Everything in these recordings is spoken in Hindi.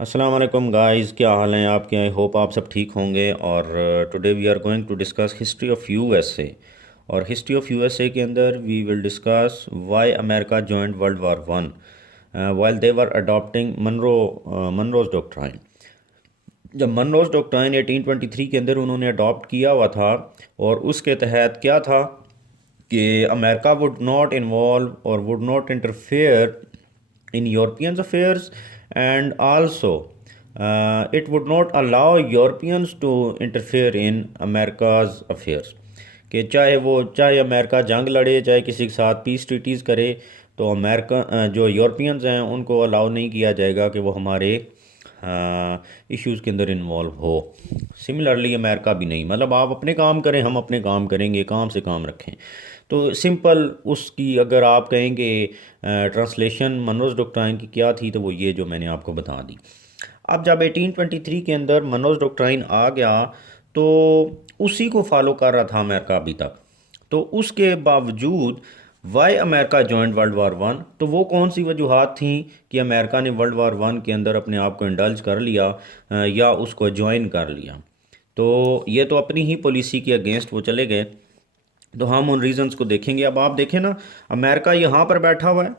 अस्सलाम वालेकुम गाइस, क्या हाल हैं आपके। आई होप आप सब ठीक होंगे। और today we are going to discuss history of USA. और हिस्ट्री ऑफ यूएसए के अंदर we will discuss why America joined world war one while they were adopting Monroe's doctrine. जब मनरोज डॉक्ट्राइन 1823 के अंदर उन्होंने अडॉप्ट किया हुआ था, और उसके तहत क्या था कि अमेरिका वुड नॉट इन्वॉल्व और would not interfere in Europeans' affairs, and also it would not allow Europeans to interfere in America's affairs। कि चाहे अमेरिका जंग लड़े, चाहे किसी के साथ पीस ट्रीटीज़ करे, तो अमेरिका जो यूरोपियंस हैं उनको अलाउ नहीं किया जाएगा कि वो हमारे इश्यूज़ के अंदर इन्वॉल्व हो। सिमिलरली अमेरिका भी नहीं, मतलब आप अपने काम करें, हम अपने काम करेंगे, काम से काम रखें। तो सिंपल उसकी अगर आप कहेंगे ट्रांसलेशन मनोज डॉक्ट्राइन की क्या थी, तो वो ये जो मैंने आपको बता दी। अब जब 1823 के अंदर मनोज डॉक्ट्राइन आ गया, तो उसी को फॉलो कर रहा था अमेरिका अभी तक। तो उसके बावजूद why America joined world war one, तो वो कौन सी वजूहत थी कि अमेरिका ने वर्ल्ड वार वन के अंदर अपने आप को इंडल्ज कर लिया या उसको ज्वाइन कर लिया। तो ये तो अपनी ही पॉलिसी के अगेंस्ट वो चले गए। तो हम उन रीजंस को देखेंगे। अब आप देखें ना, अमेरिका यहाँ पर बैठा हुआ है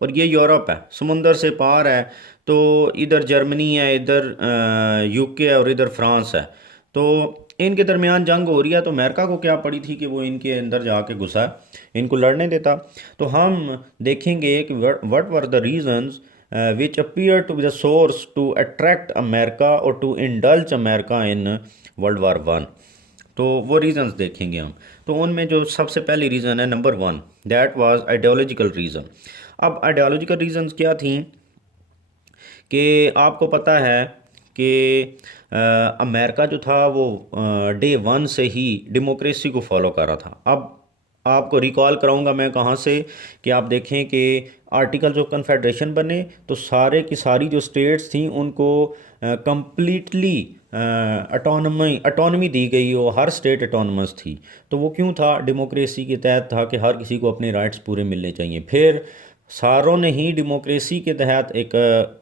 और ये यूरोप है, समुंदर से पार है। तो इधर जर्मनी है, इधर यूके है और इधर फ्रांस है। तो इनके दरमियान जंग हो रही है, तो अमेरिका को क्या पड़ी थी कि वो इनके अंदर जाके घुसा है, इनको लड़ने देता। तो हम देखेंगे कि what were the reasons which appear to be the source to attract America और to indulge America in world war one. तो वो रीजंस देखेंगे हम। तो उनमें जो सबसे पहली रीज़न है, number one, that was ideological reason. अब आइडियोलॉजिकल रीजंस क्या थी कि आपको पता है कि अमेरिका जो था वो डे वन से ही डेमोक्रेसी को फॉलो कर रहा था। अब आपको रिकॉल कराऊंगा मैं कहाँ से, कि आप देखें कि आर्टिकल्स ऑफ कन्फेडरेशन बने, तो सारे की सारी जो स्टेट्स थी उनको कंप्लीटली अटोनमी दी गई, और हर स्टेट अटोनमस थी। तो वो क्यों था? डेमोक्रेसी के तहत था कि हर किसी को अपने राइट्स पूरे मिलने चाहिए। फिर सारों ने ही डेमोक्रेसी के तहत एक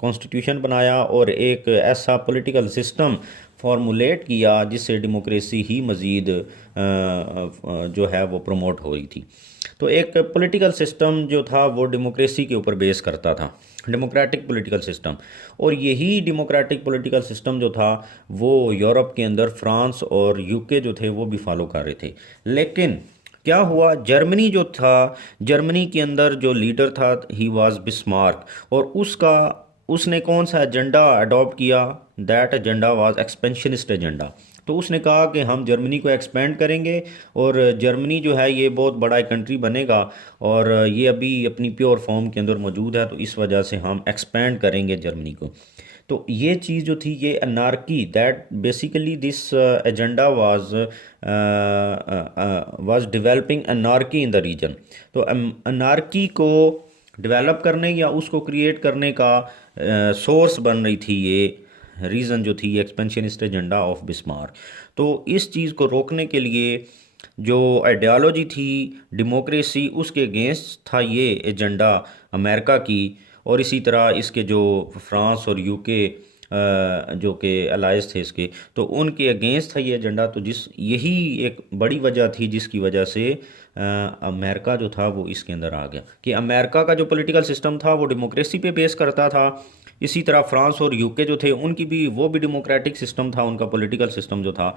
कॉन्स्टिट्यूशन बनाया और एक ऐसा पॉलिटिकल सिस्टम फॉर्मुलेट किया जिससे डेमोक्रेसी ही मज़ीद जो है वो प्रमोट हो रही थी। तो एक पॉलिटिकल सिस्टम जो था वो डेमोक्रेसी के ऊपर बेस करता था, डेमोक्रेटिक पॉलिटिकल सिस्टम। और यही डेमोक्रेटिक पॉलिटिकल सिस्टम जो था वो यूरोप के अंदर फ्रांस और यूके जो थे वो भी फॉलो कर रहे थे। लेकिन क्या हुआ, जर्मनी जो था, जर्मनी के अंदर जो लीडर था ही वाज बिस्मार्क, और उसने कौन सा एजेंडा अडॉप्ट किया? That agenda was expansionist agenda. तो उसने कहा कि हम जर्मनी को एक्सपेंड करेंगे, और जर्मनी जो है ये बहुत बड़ा एक कंट्री बनेगा, और ये अभी अपनी प्योर फॉर्म के अंदर मौजूद है, तो इस वजह से हम एक्सपेंड करेंगे जर्मनी को। तो ये चीज़ जो थी, ये anarchy, that basically this agenda was developing anarchy in the region. तो अनार्की को डेवलप करने या उसको क्रिएट करने का सोर्स बन रही थी ये रीज़न जो थी, एक्सपेंशनिस्ट एजेंडा ऑफ बिस्मार्क। तो इस चीज़ को रोकने के लिए जो आइडियालॉजी थी डेमोक्रेसी, उसके अगेंस्ट था ये एजेंडा अमेरिका की। और इसी तरह इसके जो फ्रांस और यूके जो कि अलाइज थे इसके, तो उनके अगेंस्ट था ये एजेंडा। तो यही एक बड़ी वजह थी जिसकी वजह से अमेरिका जो था वो इसके अंदर आ गया, कि अमेरिका का जो पॉलिटिकल सिस्टम था वो डेमोक्रेसी पे बेस करता था। इसी तरह फ्रांस और यूके जो थे उनकी भी वो भी डेमोक्रेटिक सिस्टम था, उनका पॉलिटिकल सिस्टम जो था।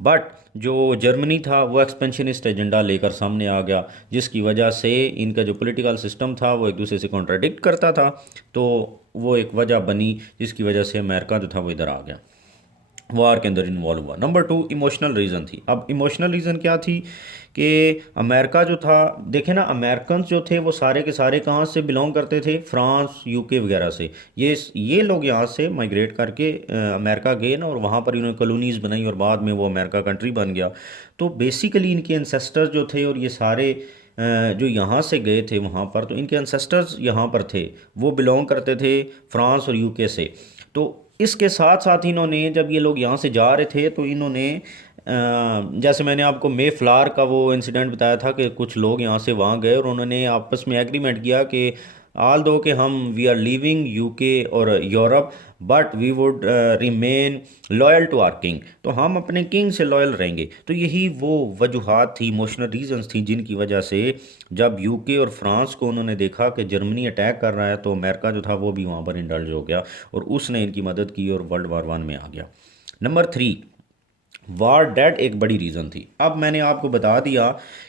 बट जो जर्मनी था वो एक्सपेंशनिस्ट एजेंडा लेकर सामने आ गया, जिसकी वजह से इनका जो पॉलिटिकल सिस्टम था वो एक दूसरे से कॉन्ट्राडिक्ट करता था। तो वो एक वजह बनी जिसकी वजह से अमेरिका जो था वो इधर आ गया, वार के अंदर इन्वॉल्व हुआ। नंबर टू, इमोशनल रीज़न थी। अब इमोशनल रीज़न क्या थी कि अमेरिका जो था, देखे ना, अमेरिकन जो थे वो सारे के सारे कहाँ से बिलोंग करते थे? फ्रांस, यूके वगैरह से। ये लोग यहाँ से माइग्रेट करके अमेरिका गए ना, और वहाँ पर इन्होंने कॉलोनीज़ बनाई, और बाद में वो अमेरिका कंट्री बन गया। तो बेसिकली इनके एंसेस्टर्स जो थे, और ये सारे जो यहाँ से गए थे वहाँ पर, तो इनके एंसेस्टर्स यहाँ पर थे, वो बिलोंग करते थे फ्रांस और यूके से। तो इसके साथ साथ इन्होंने, जब ये लोग यहाँ से जा रहे थे, तो इन्होंने जैसे मैंने आपको मे फ्लावर का वो इंसिडेंट बताया था कि कुछ लोग यहाँ से वहाँ गए और उन्होंने आपस में एग्रीमेंट किया कि ऑल दो कि हम वी आर लीविंग यूके और Europe, but we would remain loyal to our king, तो हम अपने किंग से लॉयल रहेंगे। तो यही वो वजूहात थी, इमोशनल रीजंस थी, जिनकी वजह से जब यूके और फ्रांस को उन्होंने देखा कि जर्मनी अटैक कर रहा है, तो अमेरिका जो था वो भी वहाँ पर इंडल्ज हो गया और उसने इनकी मदद की और वर्ल्ड वार वन में आ गया। नंबर 3, वार डेट एक बड़ी रीज़न थी। अब मैंने आपको बता दिया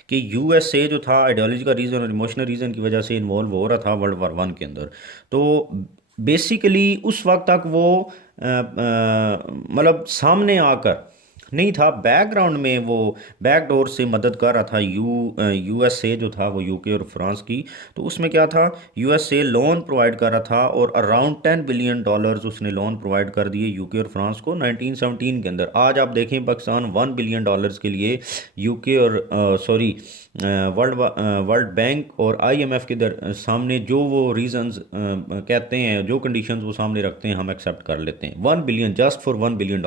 कि यूएसए जो था आइडियोलॉजी का रीज़न और इमोशनल रीज़न की वजह से इन्वॉल्व हो रहा था वर्ल्ड वार वन के अंदर। तो बेसिकली उस वक्त तक वो मतलब सामने आकर नहीं था, बैकग्राउंड में वो बैकडोर से मदद कर रहा था यूएसए जो था वो यूके और फ्रांस की। तो उसमें क्या था, यूएसए लोन प्रोवाइड कर रहा था और अराउंड $10 बिलियन उसने लोन प्रोवाइड कर दिए यूके और फ्रांस को 1917 के अंदर। आज आप देखें पाकिस्तान $1 बिलियन के लिए यूके और सॉरी वर्ल्ड बैंक और आईएमएफ के सामने जो वो रीजंस कहते हैं, जो कंडीशंस वो सामने रखते हैं, हम एक्सेप्ट कर लेते हैं। 1 बिलियन, जस्ट फॉर $1 बिलियन।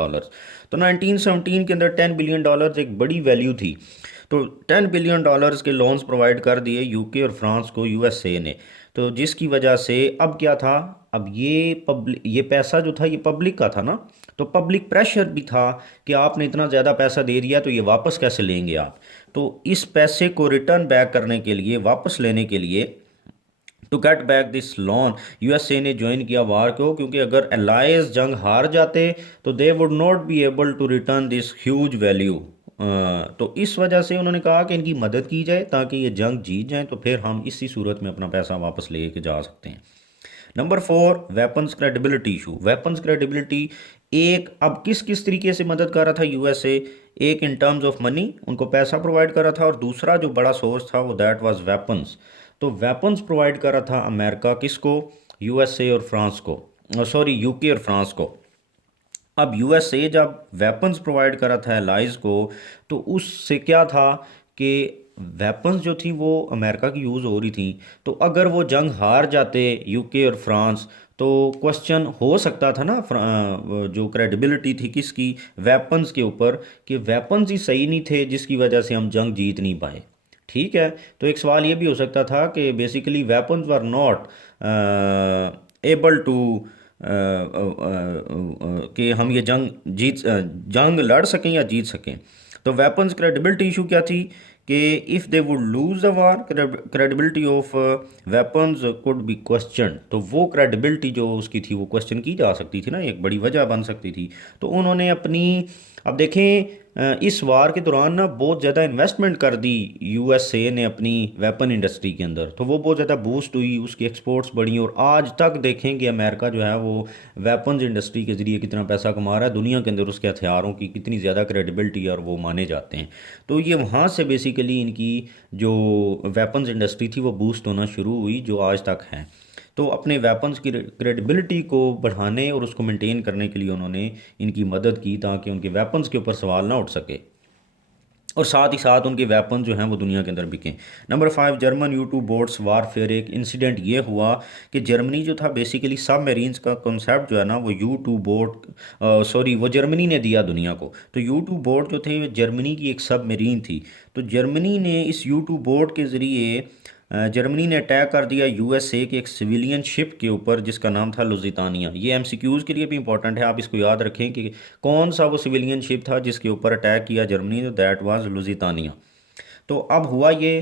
तो 1917 के अंदर $10 बिलियन एक बड़ी वैल्यू थी। तो $10 बिलियन के लोन्स प्रोवाइड कर दिए यूके और फ्रांस को यूएसए ने। तो जिसकी वजह से अब क्या था, अब ये पैसा जो था ये पब्लिक का था ना, तो पब्लिक प्रेशर भी था कि आपने इतना ज़्यादा पैसा दे दिया तो ये वापस कैसे लेंगे आप। तो इस पैसे को रिटर्न बैक करने के लिए, वापस लेने के लिए, to get back this loan, USA ने ज्वाइन किया वार को, क्योंकि अगर एलाइज जंग हार जाते तो they would not be able to return this huge value. तो इस वजह से उन्होंने कहा कि इनकी मदद की जाए ताकि ये जंग जीत जाएं, तो फिर हम इसी सूरत में अपना पैसा वापस लेके जा सकते हैं। Number 4, weapons credibility issue. Weapons credibility एक, अब किस किस तरीके से मदद कर रहा था यूएसए, एक इन टर्म्स ऑफ मनी, उनको पैसा प्रोवाइड कर रहा था, और दूसरा जो बड़ा सोर्स था वो दैट वाज वेपन्स। तो वेपन्स प्रोवाइड कर रहा था अमेरिका किसको, यूएसए और फ्रांस को, सॉरी यूके और फ्रांस को। अब यूएसए जब वेपन्स प्रोवाइड कर रहा था एलाइज को, तो उससे क्या था कि वेपन्स जो थी वो अमेरिका की यूज़ हो रही थी। तो अगर वो जंग हार जाते यूके और फ्रांस, तो क्वेश्चन हो सकता था ना जो क्रेडिबिलिटी थी किसकी, वेपन्स के ऊपर, कि वेपन्स ही सही नहीं थे जिसकी वजह से हम जंग जीत नहीं पाए। ठीक है, तो एक सवाल ये भी हो सकता था कि basically weapons were not able to कि हम ये जंग लड़ सकें या जीत सकें। तो वेपन्स क्रेडिबिलिटी इशू क्या थी कि if they would lose the war, credibility of weapons could be question. तो वो क्रेडिबिलिटी जो उसकी थी वो क्वेश्चन की जा सकती थी ना, एक बड़ी वजह बन सकती थी। तो उन्होंने अपनी, अब देखें इस वार के दौरान ना बहुत ज़्यादा इन्वेस्टमेंट कर दी यूएसए ने अपनी वेपन इंडस्ट्री के अंदर, तो वो बहुत ज़्यादा बूस्ट हुई, उसकी एक्सपोर्ट्स बढ़ी, और आज तक देखें कि अमेरिका जो है वो वेपन्स इंडस्ट्री के ज़रिए कितना पैसा कमा रहा है दुनिया के अंदर, उसके हथियारों की कितनी ज़्यादा क्रेडिबिलिटी और वो माने जाते हैं। तो ये वहाँ से बेसिकली इनकी जो वेपन्स इंडस्ट्री थी वो बूस्ट होना शुरू हुई, जो आज तक है। तो अपने वेपन्स की क्रेडिबिलिटी को बढ़ाने और उसको मेंटेन करने के लिए उन्होंने इनकी मदद की ताकि उनके वेपन्स के ऊपर सवाल ना उठ सके, और साथ ही साथ उनके वेपन जो हैं वो दुनिया के अंदर बिकें। Number 5, German U-2 boats warfare. एक इंसिडेंट ये हुआ कि जर्मनी जो था बेसिकली सब मेरीन्स का कॉन्सेप्ट जो है ना वो U-2 बोट, सॉरी वो जर्मनी ने दिया दुनिया को। तो U-2 बोट जो थे वो जर्मनी की एक सब मेरीन थी। तो जर्मनी ने इस U-2 बोट के ज़रिए जर्मनी ने अटैक कर दिया यूएसए के एक सिविलियन शिप के ऊपर जिसका नाम था लुजितानिया। ये एमसीक्यूज़ के लिए भी इंपॉर्टेंट है, आप इसको याद रखें कि कौन सा वो सिविलियन शिप था जिसके ऊपर अटैक किया जर्मनी ने, दैट वाज लुजितानिया। तो अब हुआ ये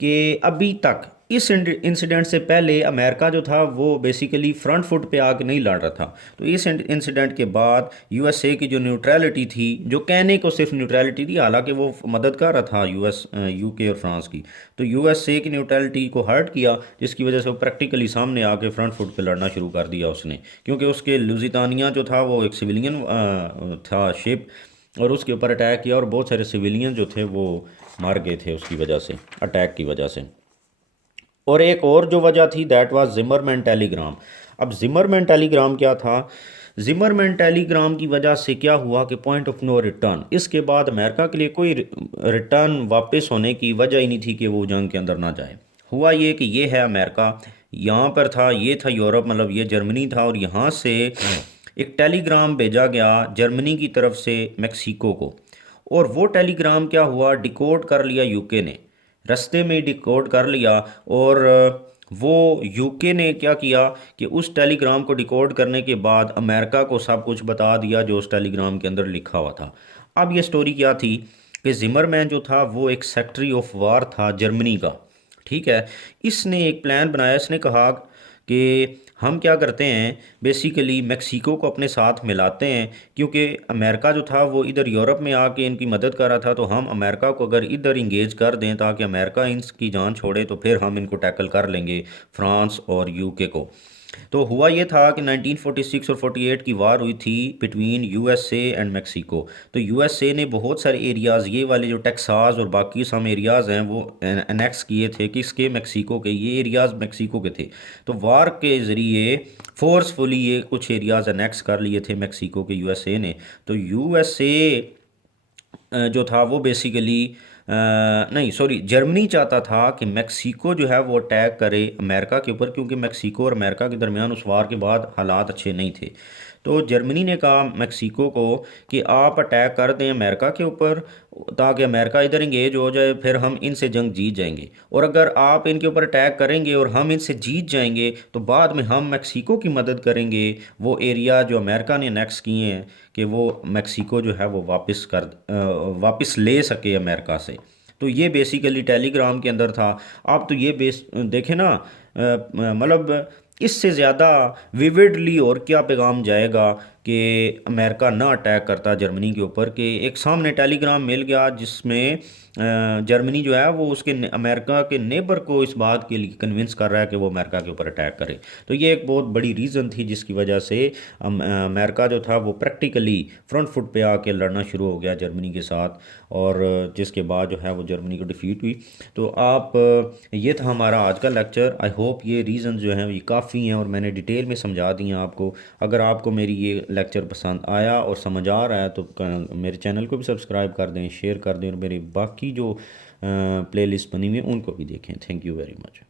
कि अभी तक इस इंसिडेंट से पहले अमेरिका जो था वो बेसिकली फ्रंट फुट पे आके नहीं लड़ रहा था। तो इस इंसिडेंट के बाद यूएसए की जो न्यूट्रलिटी थी, जो कहने को सिर्फ न्यूट्रलिटी थी, हालांकि वो मदद कर रहा था यूके और फ्रांस की, तो यूएसए की न्यूट्रलिटी को हर्ट किया, जिसकी वजह से वो प्रैक्टिकली सामने आके फ्रंट फुट पे लड़ना शुरू कर दिया उसने, क्योंकि उसके लुजितानिया जो था वो एक सिविलियन था शिप, और उसके ऊपर अटैक किया और बहुत सारे सिविलियन जो थे वो मार गए थे उसकी वजह से, अटैक की वजह से। और एक और जो वजह थी दैट वाज जिमरमैन टेलीग्राम। अब जिमरमैन टेलीग्राम क्या था, जिमरमैन टेलीग्राम की वजह से क्या हुआ कि पॉइंट ऑफ नो रिटर्न, इसके बाद अमेरिका के लिए कोई रिटर्न वापस होने की वजह ही नहीं थी कि वो जंग के अंदर ना जाए। हुआ ये कि ये है अमेरिका, यहाँ पर था, ये था यूरोप, मतलब ये जर्मनी था, और यहाँ से एक टेलीग्राम भेजा गया जर्मनी की तरफ से मेक्सिको को, और वो टेलीग्राम क्या हुआ, डिकोड कर लिया यूके ने, रास्ते में डिकोड कर लिया, और वो यूके ने क्या किया कि उस टेलीग्राम को डिकोड करने के बाद अमेरिका को सब कुछ बता दिया जो उस टेलीग्राम के अंदर लिखा हुआ था। अब ये स्टोरी क्या थी कि जिमरमैन जो था वो एक सेक्रेटरी ऑफ वार था जर्मनी का। ठीक है। इसने एक प्लान बनाया। इसने कहा कि हम क्या करते हैं, बेसिकली मेक्सिको को अपने साथ मिलाते हैं, क्योंकि अमेरिका जो था वो इधर यूरोप में आके इनकी मदद कर रहा था, तो हम अमेरिका को अगर इधर इंगेज कर दें ताकि अमेरिका इनकी जान छोड़े तो फिर हम इनको टैकल कर लेंगे, फ्रांस और यूके को। तो हुआ ये था कि 1946 और 48 की वार हुई थी बिटवीन यूएसए एंड मेक्सिको। तो यूएसए ने बहुत सारे एरियाज़, ये वाले जो टेक्सास और बाकी सम एरियाज़ हैं वो एनेक्स किए थे, किसके, मेक्सिको के। ये एरियाज़ मेक्सिको के थे। तो वार के ज़रिए फोर्सफुली ये कुछ एरियाज़ एनेक्स कर लिए थे मेक्सिको के यूएसए ने। तो यूएसए जो था वो बेसिकली नहीं सॉरी, जर्मनी चाहता था कि मेक्सिको जो है वो अटैक करे अमेरिका के ऊपर, क्योंकि मेक्सिको और अमेरिका के दरमियान उस वार के बाद हालात अच्छे नहीं थे। तो जर्मनी ने कहा मेक्सिको को कि आप अटैक कर दें अमेरिका के ऊपर, ताकि अमेरिका इधर इंगेज हो जाए, फिर हम इनसे जंग जीत जाएंगे। और अगर आप इनके ऊपर अटैक करेंगे और हम इनसे जीत जाएंगे तो बाद में हम मेक्सिको की मदद करेंगे, वो एरिया जो अमेरिका ने नेक्स किए हैं, कि वो मेक्सिको जो है वो वापस ले सके अमेरिका से। तो ये बेसिकली टेलीग्राम के अंदर था। आप तो ये बेस देखें ना, मतलब इससे ज़्यादा विविडली और क्या पैगाम जाएगा कि अमेरिका ना अटैक करता जर्मनी के ऊपर, कि एक सामने टेलीग्राम मिल गया जिसमें जर्मनी जो है वो उसके अमेरिका के नेबर को इस बात के लिए कन्विंस कर रहा है कि वो अमेरिका के ऊपर अटैक करे। तो ये एक बहुत बड़ी रीज़न थी जिसकी वजह से अमेरिका जो था वो प्रैक्टिकली फ्रंट फुट पे आके लड़ना शुरू हो गया जर्मनी के साथ, और जिसके बाद जो है वो जर्मनी को डिफीट हुई। तो आप ये था हमारा आज का लेक्चर। आई होप ये रीज़न जो हैं ये काफ़ी हैं और मैंने डिटेल में समझा दी हैं आपको। अगर आपको मेरी ये लेक्चर पसंद आया और समझ आ रहा है तो मेरे चैनल को भी सब्सक्राइब कर दें, शेयर कर दें, और मेरी बाकी जो प्लेलिस्ट बनी हुई है उनको भी देखें। Thank you very much.